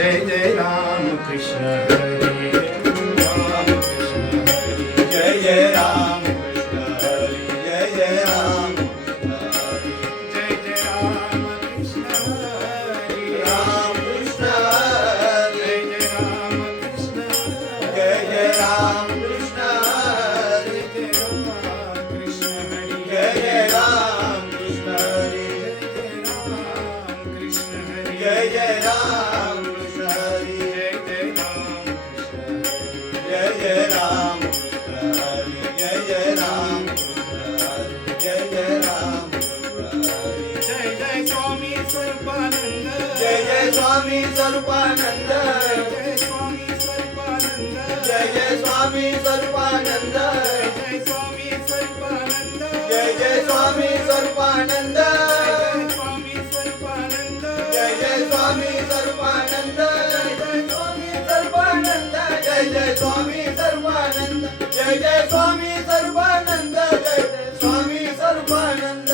Jai Jai Ram Krishna Hare Ram Krishna Hare Jai Ram Krishna Hare Jai Ram Krishna Hare Ram Ram Krishna Jai Jai Ram Krishna Jai Jai Ram Hari जय जय स्वामी स्वरूपानंद जय जय स्वामी स्वरूपानंद जय स्वामी स्वरूपानंद जय जय स्वामी स्वरूपानंद जय स्वामी स्वरूपानंद जय जय स्वामी स्वरूपानंद जय जय स्वामी स्वरूपानंद जय जय स्वामी सर्वानंद. जय जय स्वामी सर्वानंद जय जय स्वामी सर्वानंद.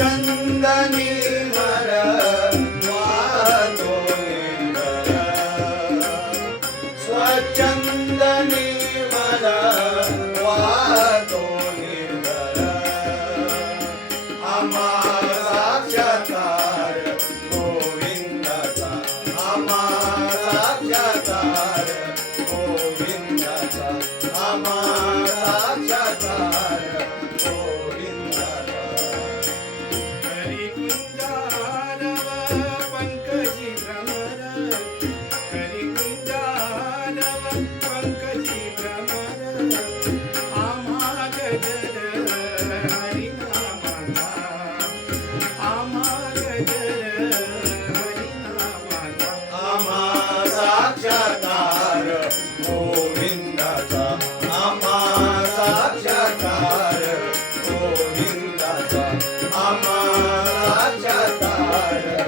चंदनी निर्मल वाहतो निर्मल स्वच्छंद निर्मल वाहतो निर्मल गोविंदाचा आम्हा साक्षात्कार गोविंदाचा आम्हा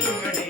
स्वामी